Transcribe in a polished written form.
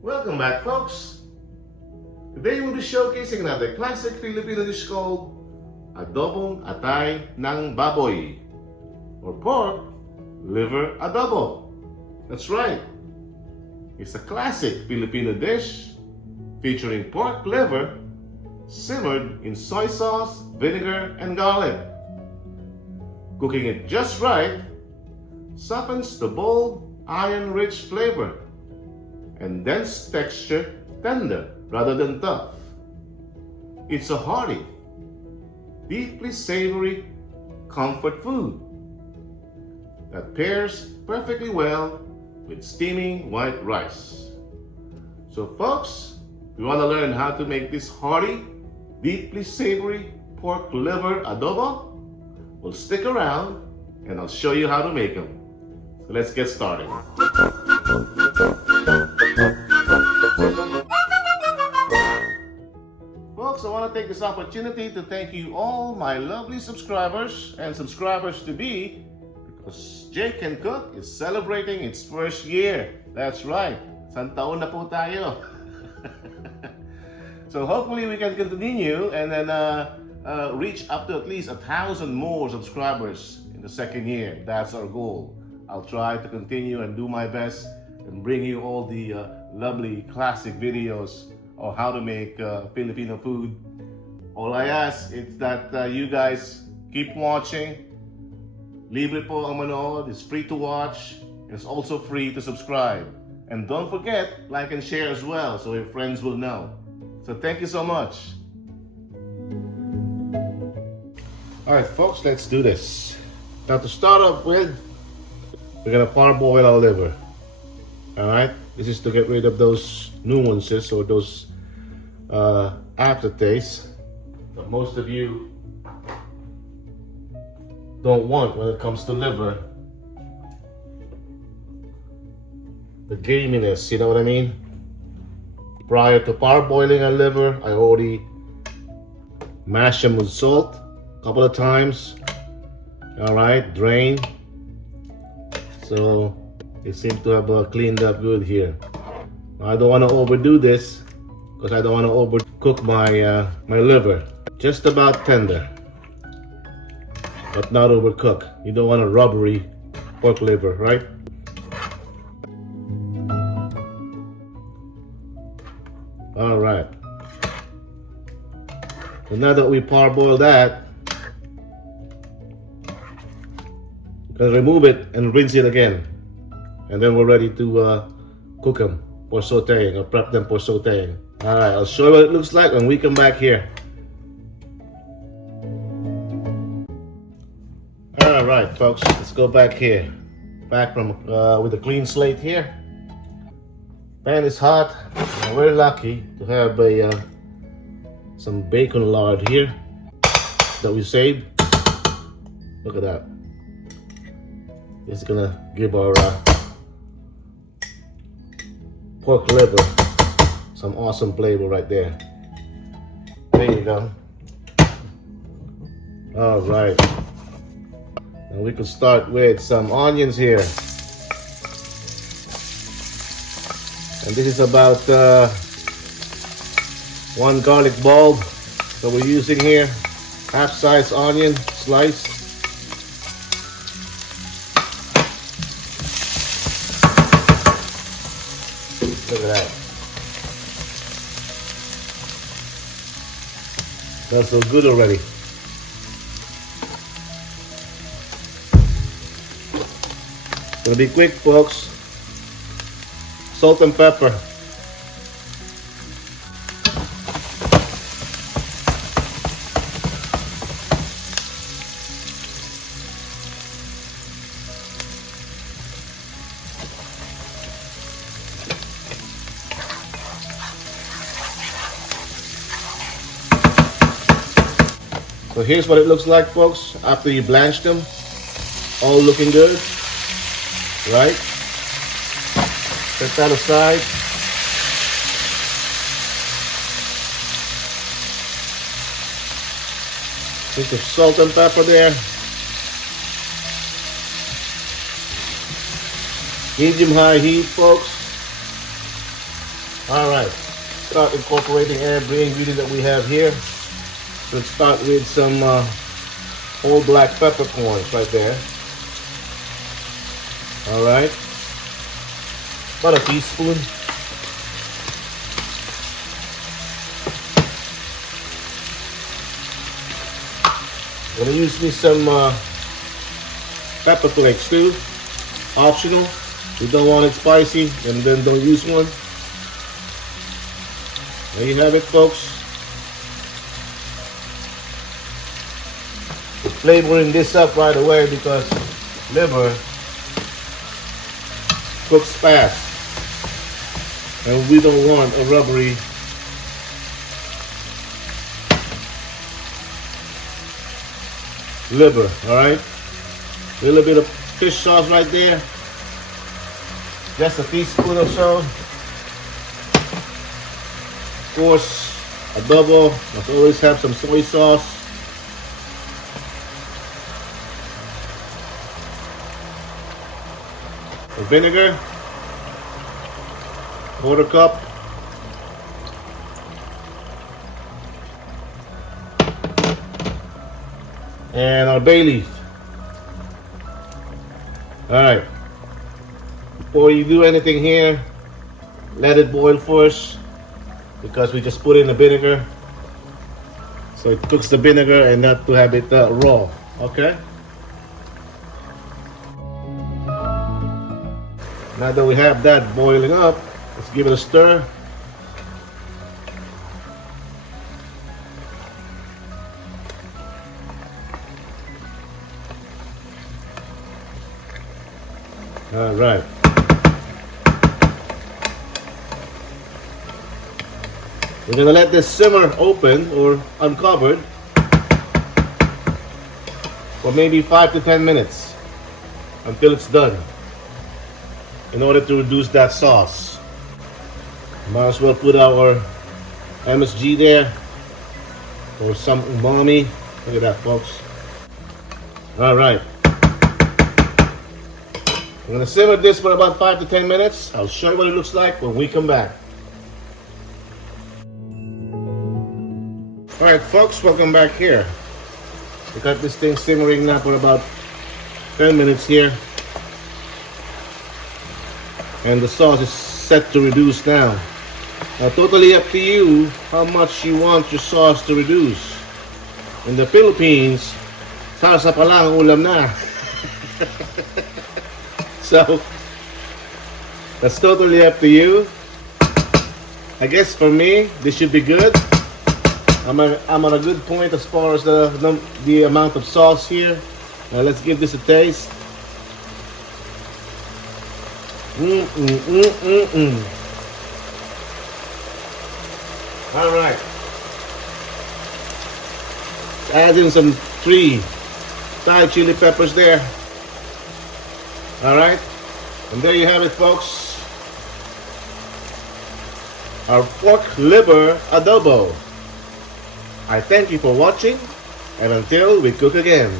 Welcome back, folks. Today we'll be showcasing another classic Filipino dish called Adobong Atay ng Baboy, or pork liver adobo. That's right. It's a classic Filipino dish featuring pork liver simmered in soy sauce, vinegar, and garlic. Cooking it just right softens the bold, iron-rich flavor and dense texture tender rather than tough. It's a hearty, deeply savory comfort food that pairs perfectly well with steaming white rice. So folks, if you want to learn how to make this hearty, deeply savory pork liver adobo, well, stick around and I'll show you how to make them. So let's get started. Folks, I want to take this opportunity to thank you all my lovely subscribers and subscribers-to-be, because Jake Can Cook is celebrating its first year. That's right, isang taon na po tayo. So hopefully we can continue and then reach up to at least 1,000 more subscribers in the second year. That's our goal. I'll try to continue and do my best and bring you all the lovely classic videos of how to make Filipino food. All I ask is that you guys keep watching. Libre po ang manood. It's free to watch. It's also free to subscribe. And don't forget, like and share as well so your friends will know. So thank you so much. Alright folks, let's do this. Now to start off with, we're gonna parboil our liver. Alright, this is to get rid of those nuances or those aftertastes that most of you don't want when it comes to liver. The gaminess, you know what I mean? Prior to parboiling our liver, I already mashed them with salt a couple of times. Alright, drain. So it seems to have cleaned up good here. I don't want to overdo this because I don't want to overcook my my liver. Just about tender, but not overcook. You don't want a rubbery pork liver, right? All right. So now that we parboiled that, you can remove it and rinse it again, and then we're ready to cook them for sautéing or prep them for sautéing. All right, I'll show you what it looks like when we come back here. All right, folks, let's go back here. Back from with a clean slate here. Pan is hot. And we're lucky to have some bacon lard here that we saved. Look at that. It's gonna give our pork liver some awesome flavor right there. There you go. All right. And we can start with some onions here. And this is about 1 garlic bulb that we're using here. Half-size onion slice. Look at that. That's so good already. Gonna be quick, folks. Salt and pepper. So here's what it looks like, folks, after you blanch them. All looking good, right? Set that aside. Pinch of salt and pepper there. Medium-high heat, folks. All right, start incorporating every ingredient that we have here. Let's start with some whole black peppercorns right there. All right, about a teaspoon. I'm gonna use me some pepper flakes too. Optional. If you don't want it spicy, and then don't use one. There you have it, folks. We're flavoring this up right away because liver cooks fast, and we don't want a rubbery liver. All right, a little bit of fish sauce right there, just a teaspoon or so. Of course, adobo must always have some soy sauce. The vinegar, quarter cup. And our bay leaf. All right. Before you do anything here, let it boil first, because we just put in the vinegar, so it cooks the vinegar and not to have it raw. Okay. Now that we have that boiling up, let's give it a stir. All right. We're gonna let this simmer open or uncovered for maybe 5 to 10 minutes until it's done, in order to reduce that sauce. Might as well put our MSG there or some umami. Look at that, folks. All right. I'm gonna simmer this for about 5 to 10 minutes. I'll show you what it looks like when we come back. All right, folks, welcome back here. We got this thing simmering now for about 10 minutes here. And the sauce is set to reduce now. Now, totally up to you how much you want your sauce to reduce. In the Philippines, salsa pa lang ulam na. So, that's totally up to you. I guess for me, this should be good. I'm on a good point as far as the amount of sauce here. Now let's give this a taste. All right. Add in some 3 Thai chili peppers there. All right, and there you have it, folks. Our pork liver adobo. I thank you for watching, and until we cook again.